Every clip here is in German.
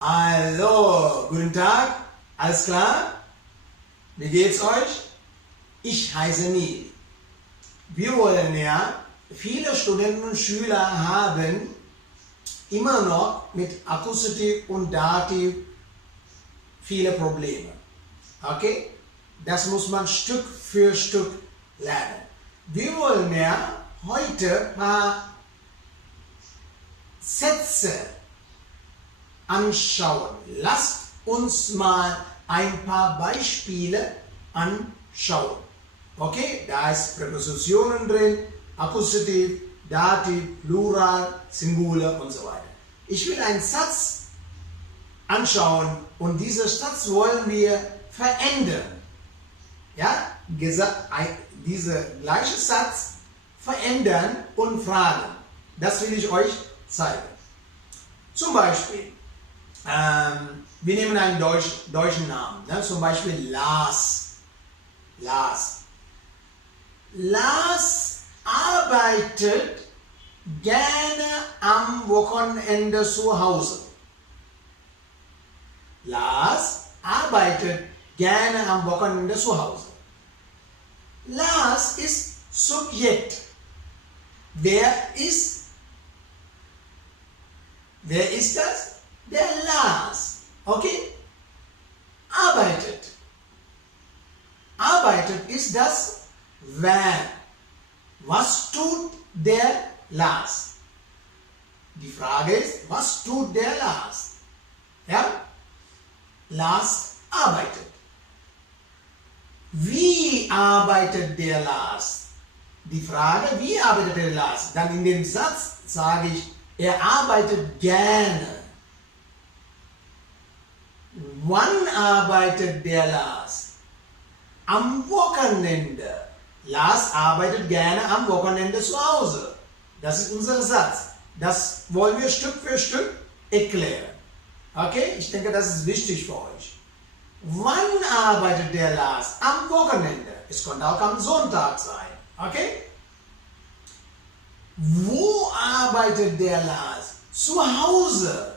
Hallo, guten Tag, alles klar? Wie geht's euch? Ich heiße Niel. Wir wollen ja, viele Studenten und Schüler haben immer noch mit Akkusativ und Dativ viele Probleme. Okay? Das muss man Stück für Stück lernen. Wir wollen ja heute ein paar Sätze anschauen. Lasst uns mal ein paar Beispiele anschauen. Okay, da ist Präpositionen drin, Akkusativ, Dativ, Plural, Singular und so weiter. Ich will einen Satz anschauen und diesen Satz wollen wir verändern. Ja, dieser gleiche Satz verändern und fragen. Das will ich euch zeigen. Zum Beispiel, wir nehmen einen deutschen Namen, ne? Zum Beispiel Lars. Lars arbeitet gerne am Wochenende zu Hause. Lars arbeitet gerne am Wochenende zu Hause. Lars ist Subjekt. Wer ist das? Der Lars. Okay? Arbeitet. Arbeitet ist das Verb. Was tut der Lars? Die Frage ist, was tut der Lars? Ja? Lars arbeitet. Wie arbeitet der Lars? Die Frage, wie arbeitet der Lars? Dann in dem Satz sage ich, er arbeitet gerne. Wann arbeitet der Lars? Am Wochenende. Lars arbeitet gerne am Wochenende zu Hause. Das ist unser Satz. Das wollen wir Stück für Stück erklären. Okay? Ich denke, das ist wichtig für euch. Wann arbeitet der Lars? Am Wochenende. Es könnte auch am Sonntag sein. Okay? Wo arbeitet der Lars? Zu Hause.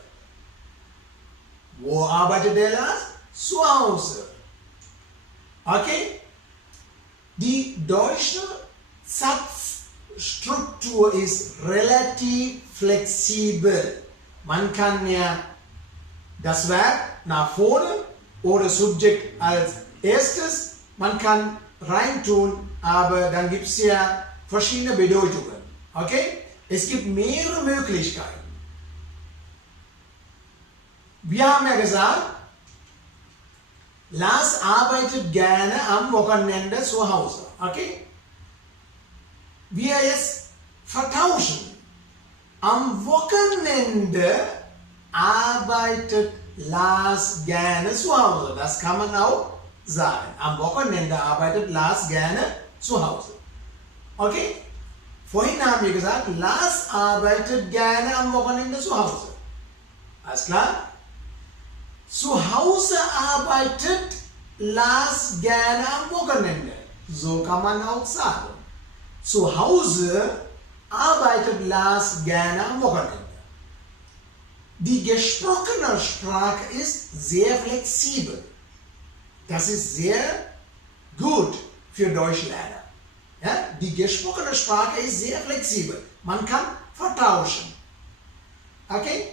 Wo arbeitet der Lars? Zu Hause. Okay? Die deutsche Satzstruktur ist relativ flexibel. Man kann ja das Verb nach vorne oder Subjekt als erstes, man kann reintun, aber dann gibt es ja verschiedene Bedeutungen. Okay? Es gibt mehrere Möglichkeiten. Wir haben ja gesagt, Lars arbeitet gerne am Wochenende zu Hause. Okay? Wir jetzt vertauschen. Am Wochenende arbeitet Lars gerne zu Hause. Das kann man auch sagen. Am Wochenende arbeitet Lars gerne zu Hause. Okay? Vorhin haben wir gesagt, Lars arbeitet gerne am Wochenende zu Hause. Alles klar? Zu Hause arbeitet Lars gerne am Wochenende. So kann man auch sagen. Zu Hause arbeitet Lars gerne am Wochenende. Die gesprochene Sprache ist sehr flexibel. Das ist sehr gut für Deutschlerner. Ja? Die gesprochene Sprache ist sehr flexibel. Man kann vertauschen. Okay?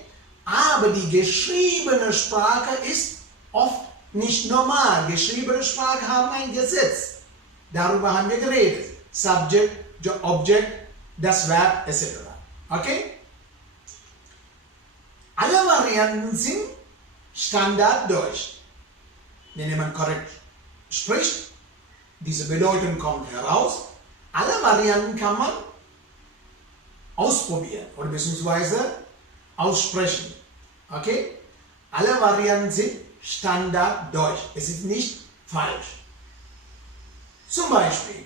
Aber die geschriebene Sprache ist oft nicht normal. Geschriebene Sprache haben ein Gesetz. Darüber haben wir geredet. Subject, Object, das Verb etc. Okay? Alle Varianten sind Standarddeutsch. Wenn jemand korrekt spricht, diese Bedeutung kommt heraus. Alle Varianten kann man ausprobieren oder beziehungsweise aussprechen. Okay? Alle Varianten sind Standarddeutsch. Es ist nicht falsch. Zum Beispiel,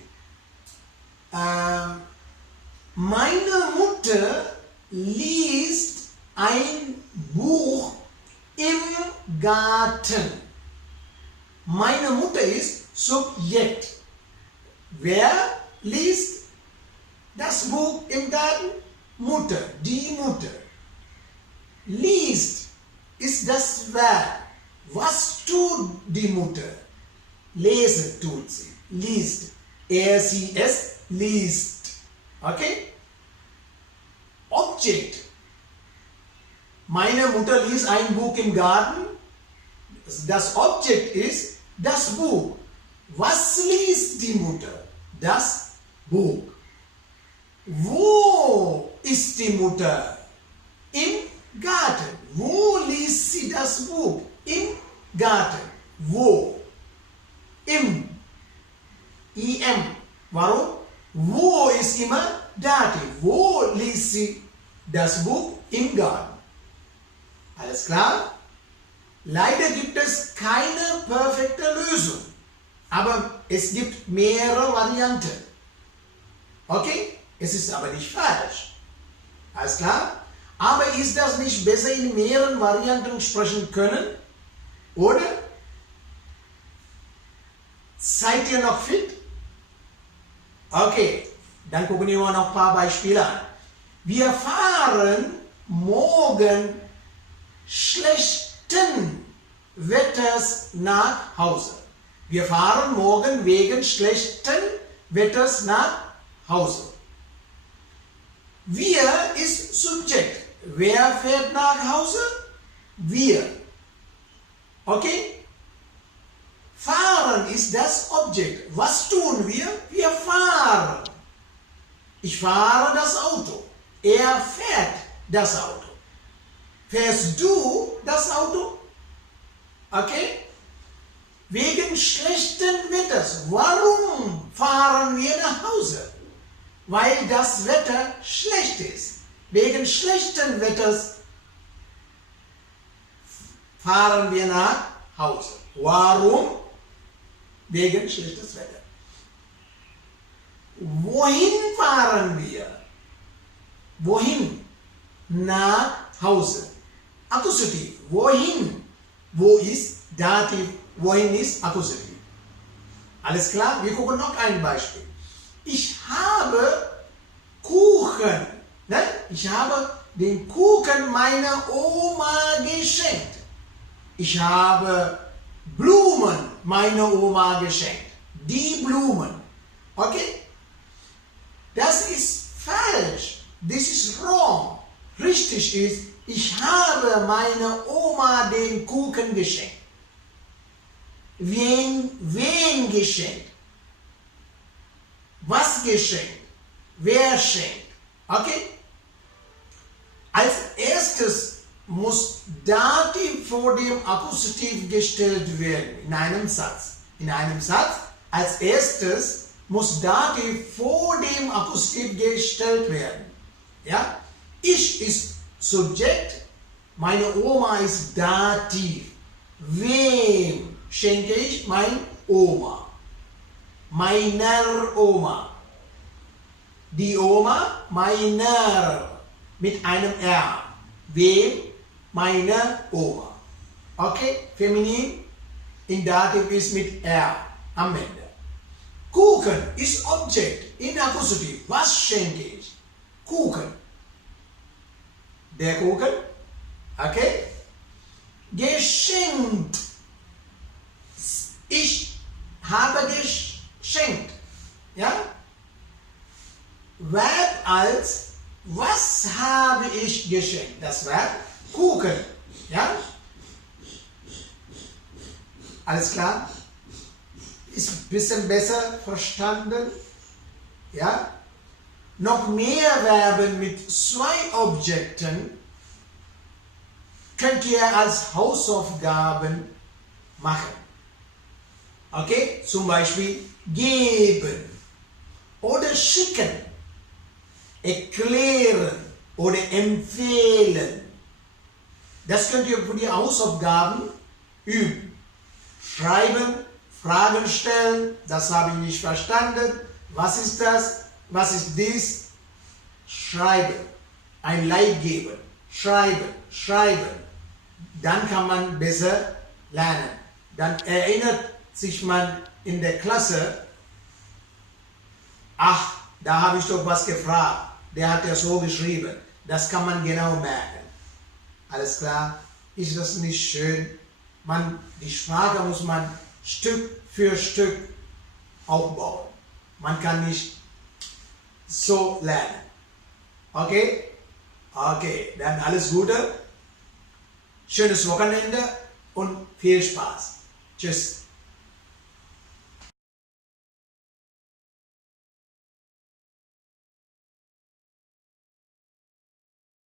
meine Mutter liest ein Buch im Garten. Meine Mutter ist Subjekt. Wer liest das Buch im Garten? Mutter, die Mutter. Liest ist das Verb. Was tut die Mutter? Lesen tut sie. Liest. Er, sie, es liest. Okay? Object. Meine Mutter liest ein Buch im Garten. Das Objekt ist das Buch. Was liest die Mutter? Das Buch. Wo ist die Mutter? Im Garten. Wo liest sie das Buch? Im Garten. Wo? Im. IM. Warum? Wo ist immer Dativ. Wo liest sie das Buch? Im Garten. Alles klar? Leider gibt es keine perfekte Lösung. Aber es gibt mehrere Varianten. Okay? Es ist aber nicht falsch. Alles klar? Aber ist das nicht besser in mehreren Varianten sprechen können? Oder? Seid ihr noch fit? Okay, dann gucken wir noch ein paar Beispiele an. Wir fahren morgen schlechten Wetters nach Hause. Wir fahren morgen wegen schlechten Wetters nach Hause. Wir ist Subjekt. Wer fährt nach Hause? Wir. Okay? Fahren ist das Objekt. Was tun wir? Wir fahren. Ich fahre das Auto. Er fährt das Auto. Fährst du das Auto? Okay? Wegen schlechten Wetters. Warum fahren wir nach Hause? Weil das Wetter schlecht ist. Wegen schlechten Wetters fahren wir nach Hause. Warum? Wegen schlechtes Wetter. Wohin fahren wir? Wohin? Nach Hause. Akkusativ. Wohin? Wo ist Dativ? Wohin ist Akkusativ? Alles klar? Wir gucken noch ein Beispiel. Ich habe Kuchen. Ne? Ich habe den Kuchen meiner Oma geschenkt. Ich habe Blumen meiner Oma geschenkt. Die Blumen. Okay? Das ist falsch. This is wrong. Richtig ist, ich habe meiner Oma den Kuchen geschenkt. Wen geschenkt? Was geschenkt? Wer schenkt? Okay? Als erstes muss Dativ vor dem Akkusativ gestellt werden in einem Satz. In einem Satz als erstes muss Dativ vor dem Akkusativ gestellt werden. Ja? Ich ist Subjekt, meine Oma ist Dativ. Wem schenke ich? Mein Oma. Meiner Oma. Die Oma, meiner, mit einem R. Wem? Meine Oma. Okay? Feminin in Dativ ist mit R am Ende. Kuchen ist Objekt in Akkusativ. Was schenke ich? Kuchen. Der Kuchen. Okay? Geschenkt. Ich habe geschenkt. Ja? Verb als was habe ich geschenkt? Das Verb Kuchen. Ja? Alles klar? Ist ein bisschen besser verstanden? Ja? Noch mehr Verben mit zwei Objekten könnt ihr als Hausaufgaben machen. Okay? Zum Beispiel geben oder schicken, erklären oder empfehlen. Das könnt ihr für die Hausaufgaben üben. Schreiben, Fragen stellen, das habe ich nicht verstanden. Was ist das? Was ist dies? Schreiben. Ein Like geben. Schreiben, schreiben. Dann kann man besser lernen. Dann erinnert sich man in der Klasse, ach, da habe ich doch was gefragt. Der hat ja so geschrieben. Das kann man genau merken. Alles klar? ist das nicht schön. Die Sprache muss man Stück für Stück aufbauen. Man kann nicht so lernen. Okay? Okay, dann alles Gute. Schönes Wochenende und viel Spaß. Tschüss.